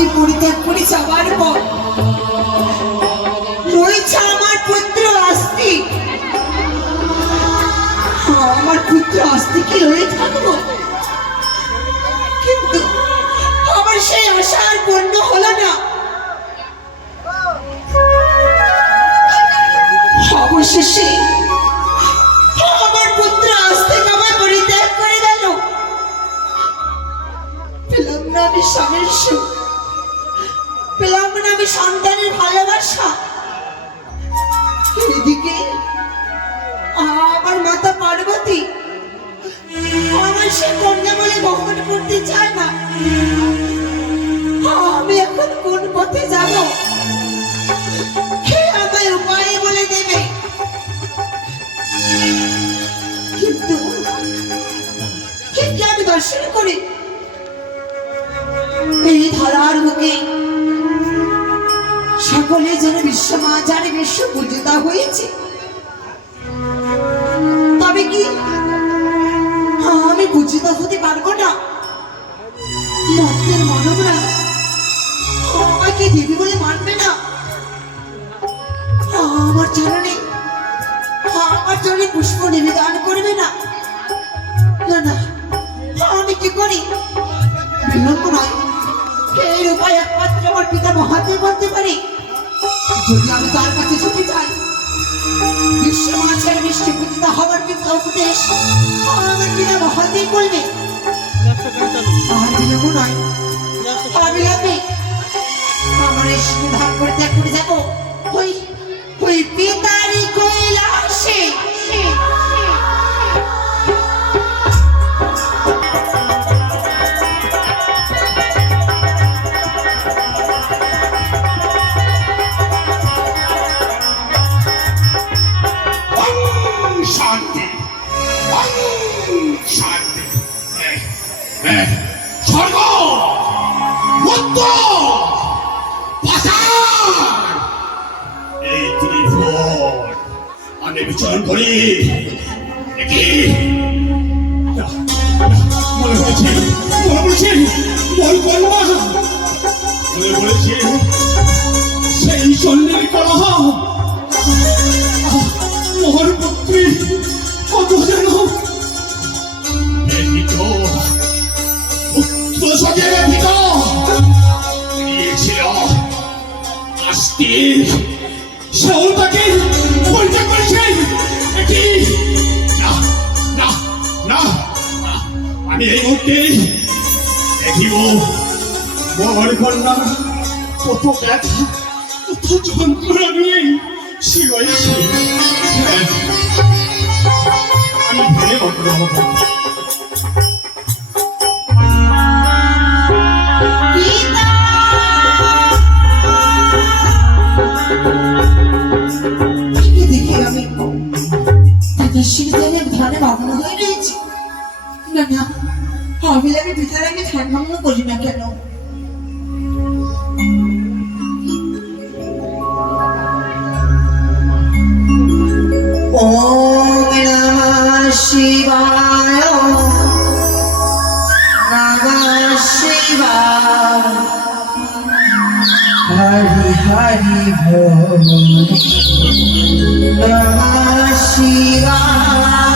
আমি পরিত্যাগ করে যাবার পর রয়েছে আমার পুত্র আস্তিক। আমার পুত্র আস্তিকে রয়ে থাকবো, কিন্তু আমার সেই আশা আর পূর্ণ হলো না। অবশেষে আমার পুত্র আস্তিক আমার পরিত্যাগ করে গেল। পেলাম না আমি স্বামীর সুখ, পেলাম না আমি সন্তানের ভালোবাসা। এদিকে আমার মাতা পার্বতী আমার সে কন্যা বলে গ্রহণ করতে চায় না। আমি এখন কোন পথে যাব? কে আমায় উপায় বলে দেবে? কিন্তু কে আমি দর্শন করি? এই ধরার বুকে সকলে যেন বিশ্বমা জানে বিশ্ব পূজিতা হয়েছে। তবে কি আমি পূজিত হতে পারবো না? মন্ত্রের মানবরা আমাকে দেবী বলে মানবে না। আমার চরণে পুষ্প নিবেদন করবে না। না না, আমি কি করি? বিলম্ব নয়, এর উপায় একমাত্র আমার পিতা মহাদেব বলতে পারি। যদি আমি তার কাছে ছুটে যাই, বিশ্ব মাছের বিশ্ব পূজিত হওয়ার পিতা উপদেশ আমার পিতা মহাদেব বলবে। আর বিলম্ব নয়, অবিলম্বে আমার এই সিংহাসন পরিত্যাগ করে যাবো ওই পিতারই কৈলাসে। শান্তি শান্তি স্বর্গ মধ্য এই ত্রিভুবন আমি বিচরণ করি। মনে পড়েছে সেই চন্দ্রের কলহ মোহর পুত্রী কত যেন পুত্র সজের ভিতর দিয়েছিল আস্তিক, সেও তাকে পরিত্যাগ করেছে। এটি না না না, আমি এই মুহূর্তে দেখিব মোহর কন্যা কত ব্যথা কত যন্ত্রণা নিয়ে সে রয়েছে। আমি ভেবে মগ্ন হব। দেখি আমি ধ্যানে মগ্ন হয়ে রয়েছি। না না, আমি পিতার আমি ধ্যান ভঙ্গ করি না কেন? ওম নমঃ শিবায়, নমঃ শিবায়, হরি হরি বল, নমঃ শিবায়।